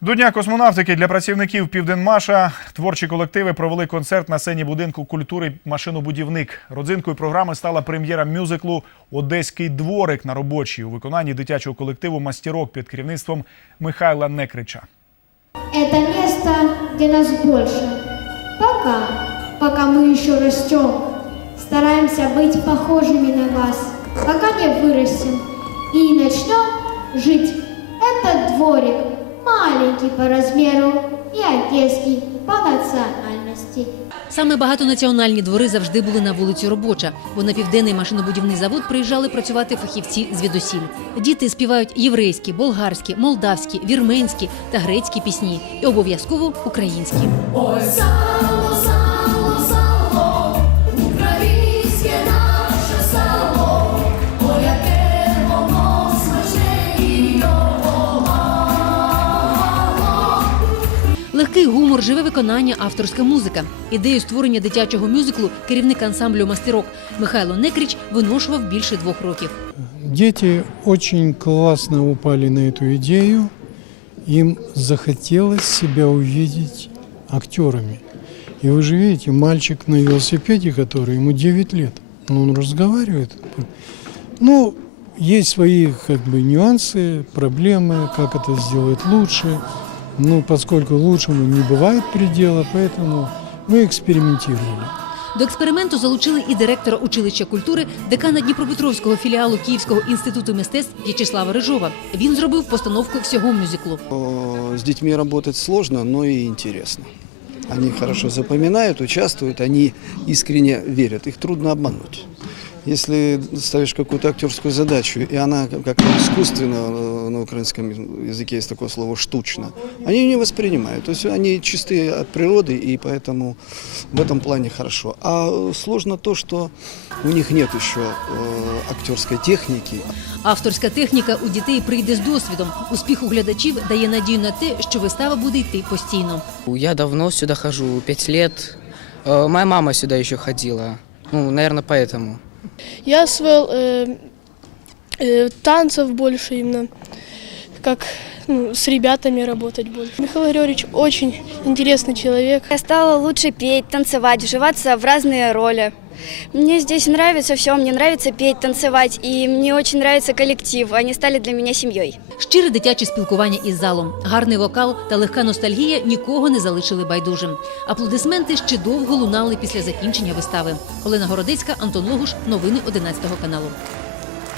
До Дня космонавтики для працівників Південмаша творчі колективи провели концерт на сцені будинку культури Машинобудівник. Родзинкою програми стала прем'єра мюзиклу Одеський дворик на робочій у виконанні дитячого колективу Мастірок під керівництвом Михайла Некрича. Это место, где нас больше. Пока, пока мы еще растем, стараемся быть похожими на вас, пока не вырастем и начнем жить. Этот дворик маленький по размеру и одесский по национальности. Саме багатонаціональні двори завжди були на вулиці Робоча, бо на південний машинобудівний завод приїжджали працювати фахівці звідусіль. Діти співають єврейські, болгарські, молдавські, вірменські та грецькі пісні і обов'язково українські. Легкий гумор, живе виконання, авторська музика. Ідею створення дитячого мюзиклу керівник ансамблю Мастирок Михайло Некріч виношував більше двох років. Дети очень классно упали на эту идею. Им захотелось себя увидеть актерами. И вы же видите, мальчик на велосипеде, который ему 9 лет, но он разговаривает. Ну, есть свои как бы нюансы, проблемы, как это сделать лучше. Ну, поскольку лучшему не бывает предела, поэтому мы экспериментировали. До експерименту залучили і директора училища культури, декана Дніпропетровського філіалу Київського інституту мистецтв В'ячеслава Рижова. Він зробив постановку всього мюзиклу. Э, С детьми работать сложно, но и интересно. Они хорошо запоминают, участвуют, они искренне верят. Их трудно обмануть. Если ставишь какую-то актерскую задачу, и она как-то искусственно, э, на украинском языке есть такое слово «штучно», они ее не воспринимают. То есть они чистые от природы, и поэтому в этом плане хорошо. А э, сложно то, что у них нет еще э, актерской техники, Авторська техніка у дітей прийде з досвідом. Успіх у глядачів дає надію на те, що вистава буде йти постійно. Я давно сюда хожу, пять лет. Э, Моя мама сюда еще ходила. Ну, наверное, поэтому. Я освоил э, э, танцев больше именно, как ну, с ребятами работать больше. Михаил Григорьевич очень интересный человек. Я стала лучше петь, танцевать, вживаться в разные роли. Мне здесь нравится все, мне нравится петь, танцевать, и мне очень нравится коллектив. Они стали для меня семьей. Щире дитяче спілкування із залом, гарний вокал та легка ностальгія нікого не залишили байдужим. Аплодисменти ще довго лунали після закінчення вистави. Олена Городецька, Антон Логуш. Новини 11 каналу.